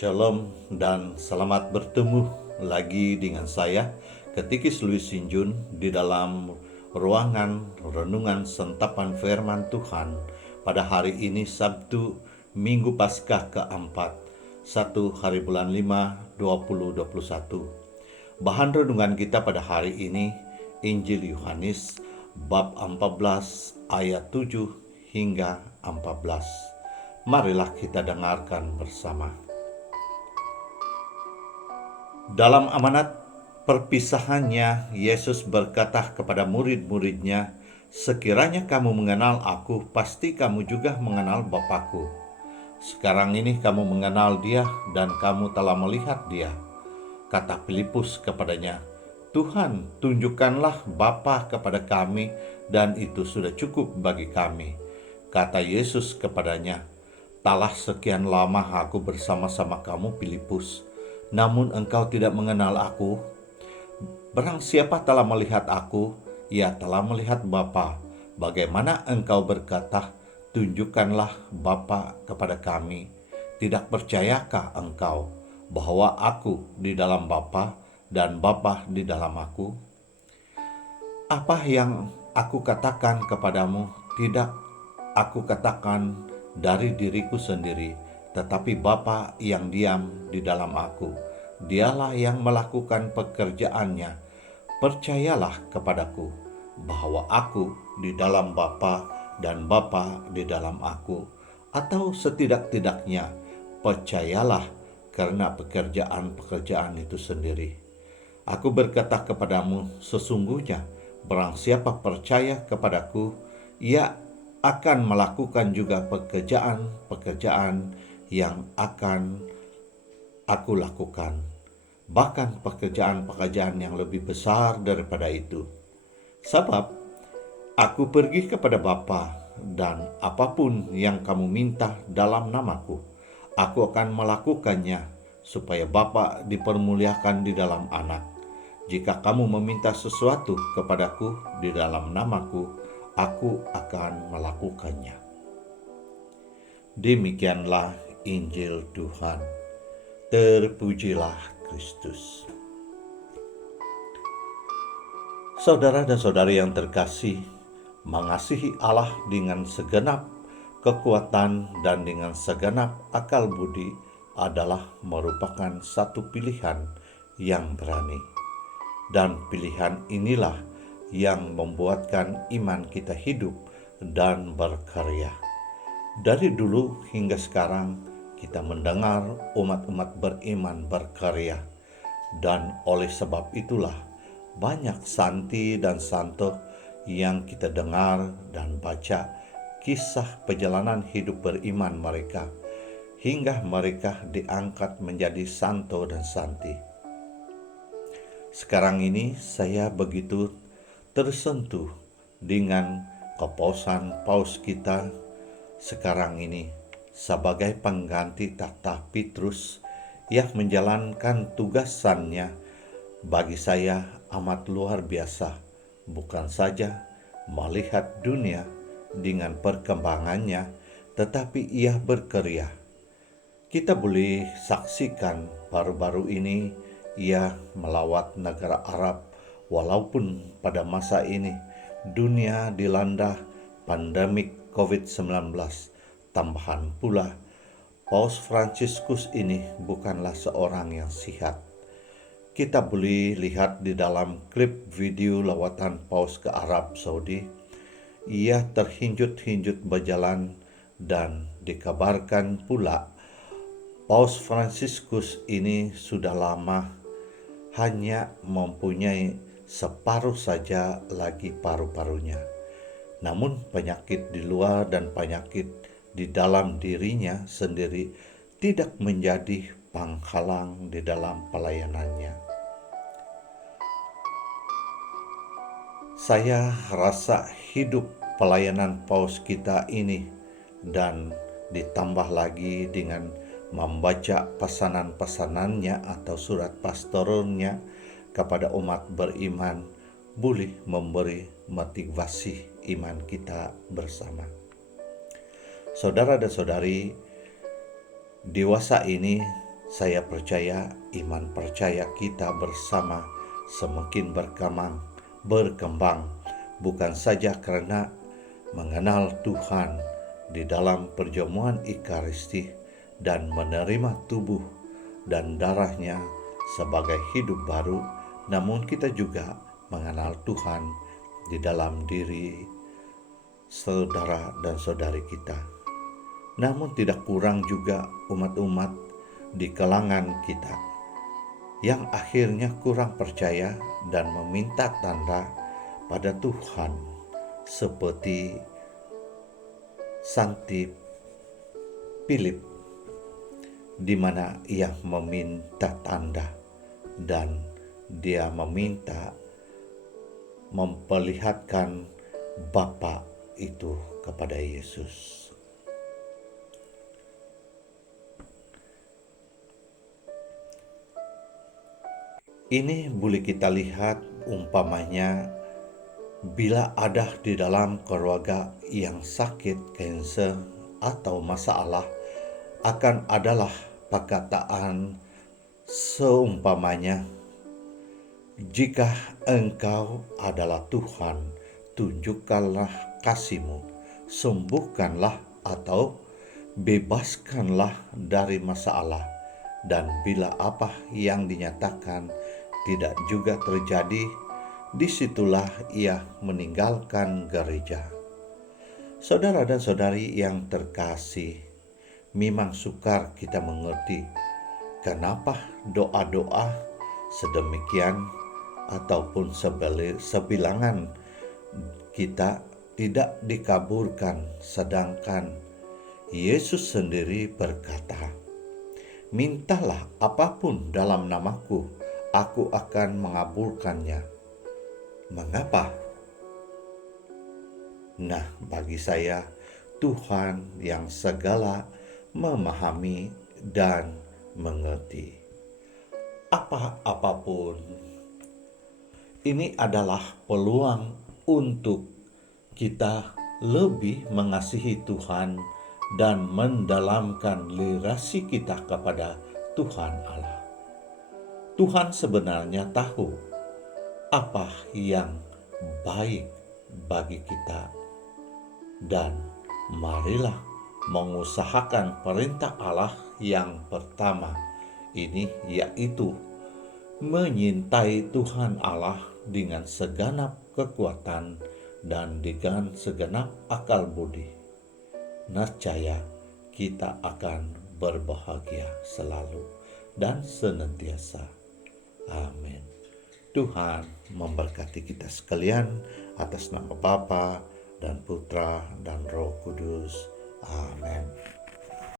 Shalom dan selamat bertemu lagi dengan saya, Ketikis Louis Sinjun, di dalam ruangan renungan sentapan firman Tuhan pada hari ini Sabtu Minggu Paskah keempat, 1 hari bulan 5, 2021. Bahan renungan kita pada hari ini Injil Yohanes bab 14 ayat 7 hingga 14. Marilah kita dengarkan bersama. Dalam amanat perpisahannya, Yesus berkata kepada murid-muridnya, "Sekiranya kamu mengenal aku, pasti kamu juga mengenal Bapa-Ku. Sekarang ini kamu mengenal Dia dan kamu telah melihat Dia." Kata Filipus kepadanya, "Tuhan, tunjukkanlah Bapa kepada kami, dan itu sudah cukup bagi kami." Kata Yesus kepadanya, "Telah sekian lama aku bersama-sama kamu, Filipus, namun engkau tidak mengenal aku. Barang siapa telah melihat aku, ia telah melihat Bapa. Bagaimana engkau berkata, 'Tunjukkanlah Bapa kepada kami'? Tidak percayakah engkau bahwa aku di dalam Bapa dan Bapa di dalam aku? Apa yang aku katakan kepadamu tidak aku katakan dari diriku sendiri, tetapi Bapa yang diam di dalam aku, Dialah yang melakukan pekerjaannya. Percayalah kepadaku bahwa aku di dalam Bapa dan Bapa di dalam aku, atau setidak-tidaknya percayalah karena pekerjaan-pekerjaan itu sendiri. Aku berkata kepadamu, sesungguhnya barang siapa percaya kepadaku, ia akan melakukan juga pekerjaan-pekerjaan yang akan aku lakukan, bahkan pekerjaan-pekerjaan yang lebih besar daripada itu. Sebab aku pergi kepada Bapa, dan apapun yang kamu minta dalam namaku, aku akan melakukannya, supaya Bapa dipermuliakan di dalam Anak. Jika kamu meminta sesuatu kepadaku di dalam namaku, aku akan melakukannya." Demikianlah Injil Tuhan. Terpujilah Kristus. Saudara dan saudari yang terkasih, mengasihi Allah dengan segenap kekuatan dan dengan segenap akal budi adalah merupakan satu pilihan yang berani. Dan pilihan inilah yang membuatkan iman kita hidup dan berkarya. Dari dulu hingga sekarang, kita mendengar umat-umat beriman berkarya, dan oleh sebab itulah banyak santi dan santo yang kita dengar dan baca kisah perjalanan hidup beriman mereka, hingga mereka diangkat menjadi santo dan santi. Sekarang ini saya begitu tersentuh dengan kepausan paus kita sekarang ini sebagai pengganti tahta Petrus yang menjalankan tugasannya. Bagi saya amat luar biasa, bukan saja melihat dunia dengan perkembangannya, tetapi ia berkarya. Kita boleh saksikan baru-baru ini ia melawat negara Arab, walaupun pada masa ini dunia dilanda pandemik COVID-19. Tambahan pula, Paus Fransiskus ini bukanlah seorang yang sihat. Kita boleh lihat di dalam klip video lawatan Paus ke Arab Saudi, ia terhinjut-hinjut berjalan, dan dikabarkan pula Paus Fransiskus ini sudah lama hanya mempunyai separuh saja lagi paru-parunya. Namun penyakit di luar dan penyakit di dalam dirinya sendiri tidak menjadi penghalang di dalam pelayanannya. Saya rasa hidup pelayanan paus kita ini, dan ditambah lagi dengan membaca pesanan-pesanannya atau surat pastoralnya kepada umat beriman, boleh memberi motivasi iman kita bersama. Saudara dan saudari, dewasa ini Saya percaya iman percaya kita bersama semakin berkembang, bukan saja karena mengenal Tuhan di dalam perjamuan Ekaristi dan menerima tubuh dan darahnya sebagai hidup baru, namun kita juga mengenal Tuhan di dalam diri saudara dan saudari kita. Namun tidak kurang juga umat-umat di kalangan kita yang akhirnya kurang percaya dan meminta tanda pada Tuhan, seperti Santi Philip, di mana ia meminta tanda dan dia meminta memperlihatkan Bapa itu kepada Yesus. Ini boleh kita lihat umpamanya bila ada di dalam keluarga yang sakit kanser atau masalah, akan adalah perkataan seumpamanya, jika engkau adalah Tuhan, tunjukkanlah kasih-Mu, sembuhkanlah atau bebaskanlah dari masalah. Dan bila apa yang dinyatakan tidak juga terjadi, disitulah ia meninggalkan gereja. Saudara dan saudari yang terkasih, memang sukar kita mengerti kenapa doa-doa sedemikian ataupun sebilangan kita tidak dikabulkan, sedangkan Yesus sendiri berkata, "Mintalah apapun dalam namaku, aku akan mengabulkannya." Mengapa? Nah, bagi saya, Tuhan yang segala memahami dan mengerti. Apapun, ini adalah peluang untuk kita lebih mengasihi Tuhan dan mendalamkan relasi kita kepada Tuhan Allah. Tuhan sebenarnya tahu apa yang baik bagi kita, dan marilah mengusahakan perintah Allah yang pertama ini, yaitu menyintai Tuhan Allah dengan segenap kekuatan dan dengan segenap akal budi. Niscaya kita akan berbahagia selalu dan senantiasa. Amin. Tuhan memberkati kita sekalian atas nama Bapa dan Putra dan Roh Kudus. Amin.